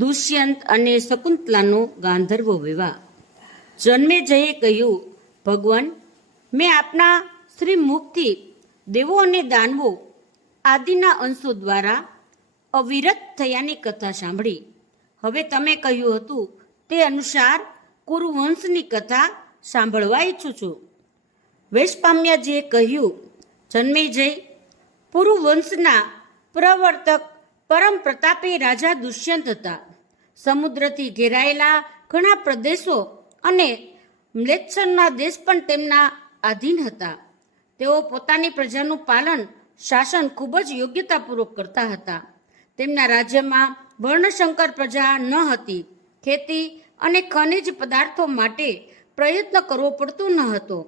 દુષ્યંત અને શકુંતલાનો ગાંધર્વ વિવાહ. જન્મેજયે કહ્યું, ભગવાન, મેં આપના શ્રી મુખથી દેવો અને દાનવો આદિના અંશો દ્વારા અવિરત થયાની કથા સાંભળી. હવે તમે કહ્યું હતું તે અનુસાર કુરુવંશની કથા સાંભળવા ઈચ્છું છું. વૈશપામ્યાજીએ કહ્યું, જન્મેજય, પુરુવંશના પ્રવર્તક પરમ પ્રતાપી રાજા દુષ્યંત હતા. સમુદ્રથી ઘેરાયેલા ઘણા પ્રદેશો અને મ્લેચ્છરના દેશ પણ તેમના આધીન હતા. તેઓ પોતાની પ્રજાનું પાલન શાસન ખૂબ જ યોગ્યતાપૂર્વક કરતા હતા. તેમના રાજ્યમાં વર્ણશંકર પ્રજા ન હતી. ખેતી અને ખનિજ પદાર્થો માટે પ્રયત્ન કરવો પડતો ન હતો.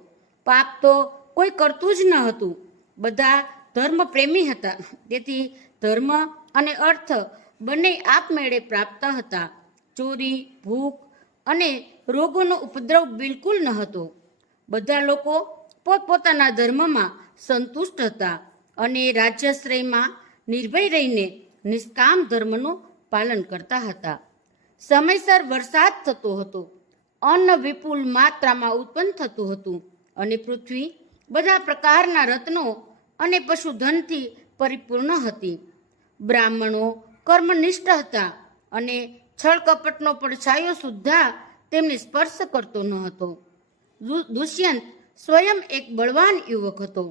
પાપ તો કોઈ કરતું જ ન હતું. બધા ધર્મ પ્રેમી હતા. તેથી ધર્મ અને અર્થ બંને આપમેળે પ્રાપ્ત હતા. ચોરી, ભૂખ અને રોગોનો ઉપદ્રવ બિલકુલ ન હતો. બધા લોકો પોતપોતાના ધર્મમાં સંતુષ્ટ હતા અને રાજ્યાશ્રયમાં નિર્ભય રહીને નિષ્કામ ધર્મનું પાલન કરતા હતા. સમયસર વરસાદ થતો હતો. અન્ન વિપુલ માત્રામાં ઉત્પન્ન થતું હતું અને પૃથ્વી બધા પ્રકારના રત્નો અને પશુધનથી પરિપૂર્ણ હતી. બ્રાહ્મણો કર્મનિષ્ઠ હતા અને છળકપટનો પડછાયો સુદ્ધા તેમને સ્પર્શ કરતો ન હતો. દુષ્યંત સ્વયં એક બળવાન યુવક હતો.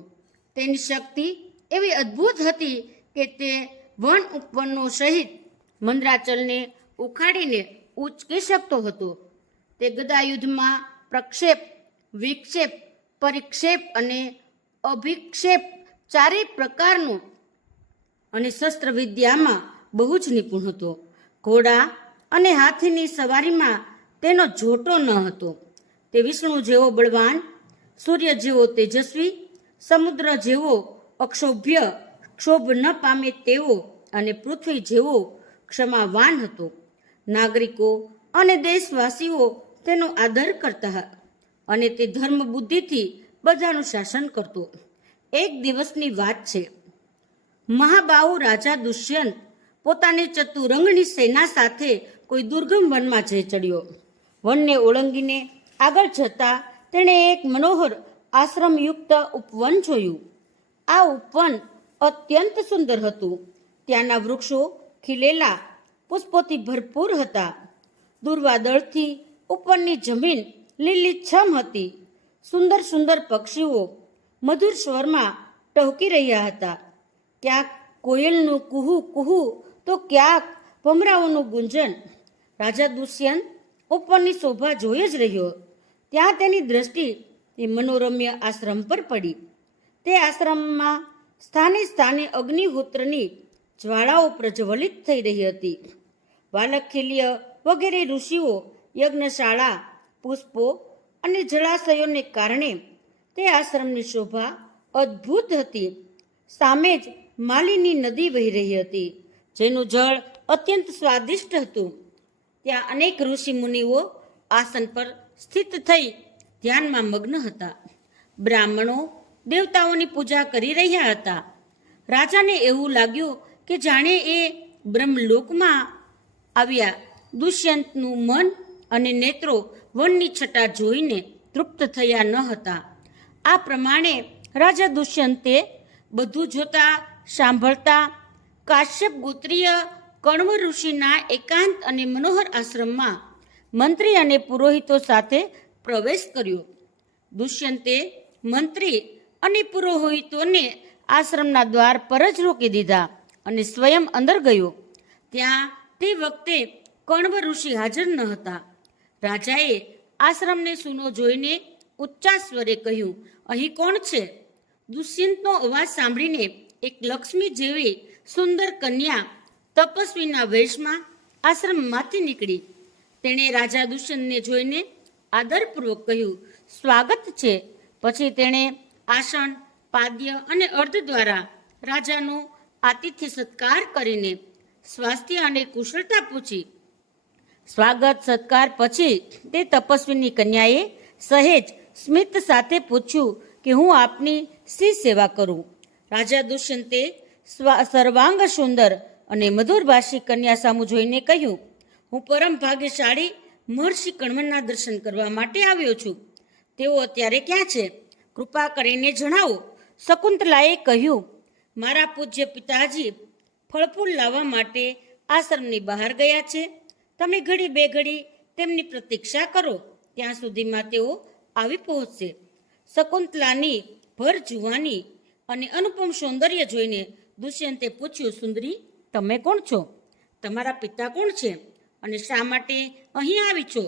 તેની શક્તિ એવી અદ્ભુત હતી કે તે વન ઉપવનો સહિત મંદરાચલને ઉખાડીને ઉચકી શકતો હતો. તે ગદાયુદ્ધમાં પ્રક્ષેપ, વિક્ષેપ, પરિક્ષેપ અને અભિક્ષેપ ચારેય પ્રકારનું અને શસ્ત્ર વિદ્યામાં બહુ જ નિપુણ હતો. ઘોડા અને હાથીની સવારીમાં તેનો જોટો ન હતો. તે વિષ્ણુ જેવો બળવાન, સૂર્ય જેવો તેજસ્વી, સમુદ્ર જેવો અક્ષોભ્ય, ક્ષોભ ન પામે તેવો અને પૃથ્વી જેવો ક્ષમાવાન હતો. નાગરિકો અને દેશવાસીઓ તેનો આદર કરતા અને તે ધર્મ બુદ્ધિથી બધાનું શાસન કરતો. એક દિવસની વાત છે. મહાબાહુ રાજા દુષ્યંત પોતાની ચતુરંગની સેના સાથે કોઈ દુર્ગમ વનમાં જઈ ચડ્યો. વનને ઓળંગીને આગળ જતા તેણે એક મનોહર આશ્રમયુક્ત ઉપવન જોયું. આ ઉપવન અત્યંત સુંદર હતું. ત્યાંના વૃક્ષો ખીલેલા પુષ્પોથી ભરપૂર હતા. દુર્વાદળથી ઉપરની જમીન લીલીછમ હતી. સુંદર સુંદર પક્ષીઓ મધુર સ્વરમાં ટહુકી રહ્યા હતા. ક્યાંક કોયલનું કુહુ કુહુ તો ક્યાંક ભમરાઓનું ગુંજન. રાજા દુષ્યંત ઉપરની શોભા જોઈ જ રહ્યો. ત્યાં તેની દ્રષ્ટિ તે મનોરમ્ય આશ્રમ પર પડી. તે આશ્રમમાં સ્થાને સ્થાને અગ્નિહોત્રની જ્વાળાઓ પ્રજ્વલિત થઈ રહી હતી. વાલખિલ્ય વગેરે ઋષિઓ, યજ્ઞશાળા, પુષ્પો અને જળાશયોને કારણે તે આશ્રમની શોભા અદ્ભુત હતી. સામે જ માલિની નદી વહી રહી હતી, જેનું જળ અત્યંત સ્વાદિષ્ટ હતું. ત્યાં અનેક ઋષિ મુનિઓ આસન પર સ્થિત થઈ ધ્યાનમાં મગ્ન હતા. બ્રાહ્મણો દેવતાઓની પૂજા કરી રહ્યા હતા. રાજાને એવું લાગ્યું કે જાણે એ બ્રહ્મલોકમાં આવ્યા. દુષ્યંતનું મન અને નેત્રો વનની છટા જોઈને તૃપ્ત થયા ન હતા. આ પ્રમાણે રાજા દુષ્યંતે બધું જોતા સાંભળતા કાશ્યપ ગોત્રીય કણવ ઋષિના એકાંત અને મનોહર આશ્રમમાં મંત્રી અને પુરોહિતો સાથે પ્રવેશ કર્યો. દુષ્યંતે મંત્રી અને પુરોહિતોને આશ્રમના દ્વાર પર જ રોકી દીધા અને સ્વયં અંદર ગયો. ત્યાં તે વખતે કણવ ઋષિ હાજર ન હતા. રાજાએ આશ્રમને સૂનો જોઈને ઉચ્ચા સ્વરે કહ્યું, અહીં કોણ છે? દુષ્યંતનો અવાજ સાંભળીને એક લક્ષ્મી જેવી સુંદર કન્યા તપસ્વીના વેશમાં આશ્રમમાંથી નીકળી. તેણે રાજા દુષ્યંતને જોઈને આદરપૂર્વક કહ્યું, સ્વાગત છે. પછી તેણે આસન, પાદ્ય અને અર્ધ દ્વારા રાજાનો આતિથ્ય સત્કાર કરીને સ્વાસ્થ્ય અને કુશળતા પૂછી. સ્વાગત સત્કાર પછી તે તપસ્વીની કન્યાએ સહેજ સ્મિત સાથે પૂછ્યું કે હું આપની શી સેવા કરું? રાજા દુષ્યંતે સર્વાંગ સુંદર અને મધુરભાષી કન્યા સામુ જોઈને કહ્યું, હું પરમ ભાગ્યશાળી મહર્ષિ કણવના દર્શન કરવા માટે આવ્યો છું. તેઓ અત્યારે ક્યાં છે? કૃપા કરીને જણાવો. શકુંતલાએ કહ્યું, મારા પૂજ્ય પિતાજી ફળફૂલ લાવવા માટે આશ્રમની બહાર ગયા છે. તમે ઘડી બે ઘડી તેમની પ્રતીક્ષા કરો, ત્યાં સુધીમાં તેઓ આવી પહોંચશે. શકુંતલાની ભર જુવાની અને અનુપમ સૌંદર્ય જોઈને દુષ્યંતે પૂછ્યું, સુંદરી, તમે કોણ છો? તમારા પિતા કોણ છે અને શા માટે અહીં આવી છો?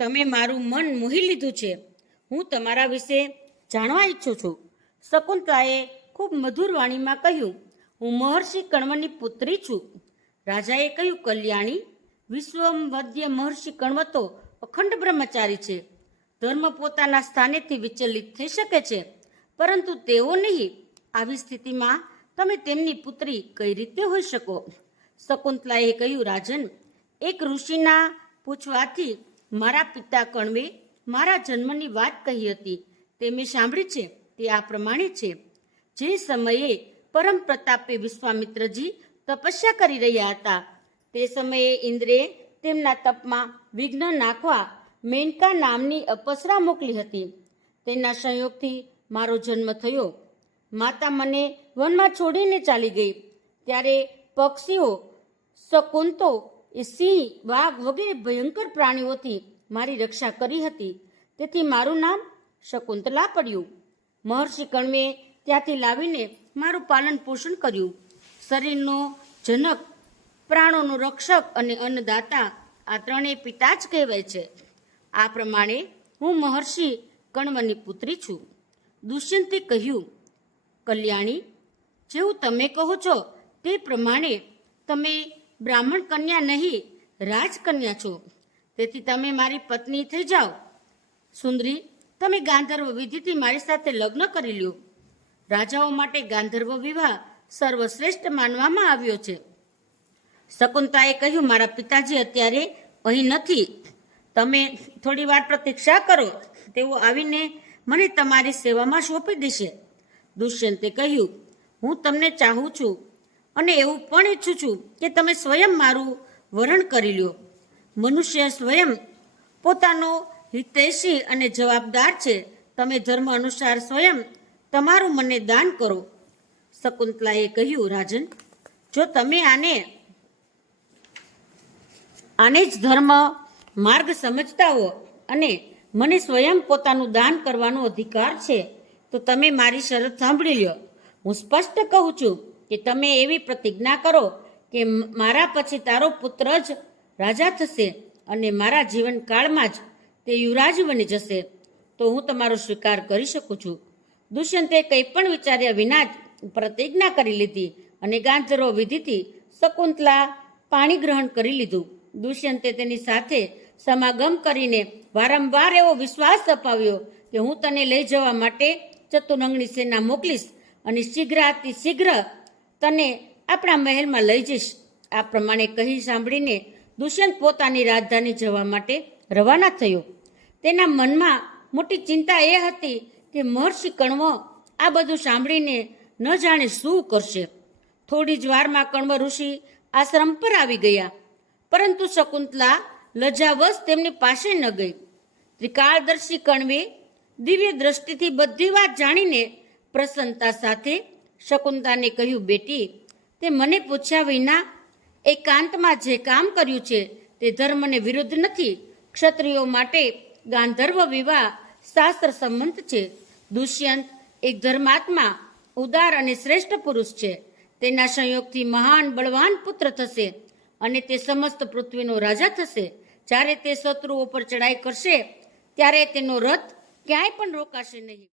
તમે મારું મન મોહી લીધું છે. હું તમારા વિશે જાણવા ઈચ્છું છું. શકુંતલાએ ખૂબ મધુર વાણીમાં કહ્યું, હું મહર્ષિ કણવની પુત્રી છું. રાજાએ કહ્યું, કલ્યાણી, વિશ્વમધ્ય મહર્ષિ કણવ તો અખંડ બ્રહ્મચારી છે. ધર્મ પોતાના સ્થાનેથી વિચલિત થઈ શકે છે, પરંતુ તેઓ નહીં. આવી સ્થિતિમાં તમે તેમની પુત્રી કઈ રીતે હોઈ શકો? શકુંતલાએ કહ્યું, રાજન, એક ઋષિના પૂછવાથી મારા પિતા કણવે મારા જન્મની વાત કહી હતી. તે મેં સાંભળી છે. તે આ પ્રમાણે છે. જે સમયે પરમ પ્રતાપે વિશ્વામિત્રજી તપસ્યા કરી રહ્યા હતા, તે સમયે ઇન્દ્રે તેમના તપમાં વિઘ્ન નાખવા મેનકા નામની અપસરા મોકલી હતી. તેના સંયોગથી મારો જન્મ થયો. માતા મને વનમાં છોડીને ચાલી ગઈ. ત્યારે પક્ષીઓ, શકુંતો, એ સિંહ, વાઘ વગેરે ભયંકર પ્રાણીઓથી મારી રક્ષા કરી હતી. તેથી મારું નામ શકુંતલા પડ્યું. મહર્ષિ કણવે ત્યાંથી લાવીને મારું પાલન પોષણ કર્યું. શરીરનો જનક, પ્રાણોનો રક્ષક અને અન્નદાતા, આ ત્રણેય પિતા જ કહેવાય છે. આ પ્રમાણે હું મહર્ષિ કણવની પુત્રી છું. દુષ્યંતે કહ્યું, કલ્યાણી, જેવું તમે કહો છો તે પ્રમાણે તમે બ્રાહ્મણ કન્યા નહીં, રાજકન્યા છો. તેથી તમે મારી પત્ની થઈ જાઓ. સુંદરી, તમે ગાંધર્વ વિધિથી મારી સાથે લગ્ન કરી લ્યો. રાજાઓ માટે ગાંધર્વ વિવાહ સર્વશ્રેષ્ઠ માનવામાં આવ્યો છે. શકુંતલાએ કહ્યું, મારા પિતાજી અત્યારે અહીં નથી. તમે થોડી વાર પ્રતીક્ષા કરો. તેઓ આવીને મને તમારી સેવામાં સોંપી દેશે. દુષ્યંતે કહ્યું, હું તમને ચાહું છું અને એવું પણ ઈચ્છું છું કે તમે સ્વયં મારું વરણ કરી લ્યો. મનુષ્ય સ્વયં પોતાનો હિતૈષી અને જવાબદાર છે. તમે ધર્મ અનુસાર સ્વયં તમારું મને દાન કરો. શકુંતલાએ કહ્યું, રાજન, જો તમે આને જ ધર્મ માર્ગ સમજતા હો અને મને સ્વયં પોતાનું દાન કરવાનો અધિકાર છે, તો તમે મારી શરત સાંભળી લ્યો. હું સ્પષ્ટ કહું છું કે તમે એવી પ્રતિજ્ઞા કરો કે મારા પછી તારો પુત્ર જ રાજા થશે અને મારા જીવનકાળમાં જ તે યુવરાજ બની જશે, તો હું તમારો સ્વીકાર કરી શકું છું. દુષ્યંતે કંઈ પણ વિચાર્યા વિના જ પ્રતિજ્ઞા કરી લીધી અને ગાંધર્વ વિધિથી શકુંતલા પાણી ગ્રહણ કરી લીધું. દુષ્યંતે તેની સાથે સમાગમ કરીને વારંવાર એવો વિશ્વાસ અપાવ્યો કે હું તને લઈ જવા માટે ચતુરંગની સેના મોકલીશ અને શીઘ્રાતિ શીઘ્ર તને આપણા મહેલમાં લઈ જઈશ. આ પ્રમાણે કહી સાંભળીને દુષ્યંત પોતાની રાજધાની જવા માટે રવાના થયો. તેના મનમાં મોટી ચિંતા એ હતી કે મહર્ષિ કણવ આ બધું સાંભળીને ન જાણે શું કરશે. થોડી જ વારમાં કણવ ઋષિ આશ્રમ પર આવી ગયા, પરંતુ શકુંતલા લજ્જાવશ તેમની પાસે ન ગઈ. ત્રિકાળદર્શી કણવે દિવ્ય દ્રષ્ટિથી બધી વાત જાણીને પ્રસન્નતા સાથે શકુંતલાને કહ્યું, બેટી, તે મને પૂછ્યા વિના એકાંતમાં જે કામ કર્યું છે તે ધર્મને વિરુદ્ધ નથી. ક્ષત્રિયો માટે ગાંધર્વ વિવાહ શાસ્ત્ર સંમત છે. દુષ્યંત એક ધર્માત્મા, ઉદાર અને શ્રેષ્ઠ પુરુષ છે. તેના સંયોગથી મહાન બળવાન પુત્ર થશે અને તે સમસ્ત પૃથ્વીનો રાજા થશે. જ્યારે તે શત્રુઓ પર ચડાઈ કરશે ત્યારે તેનો રથ ક્યાંય પણ રોકાશે નહીં.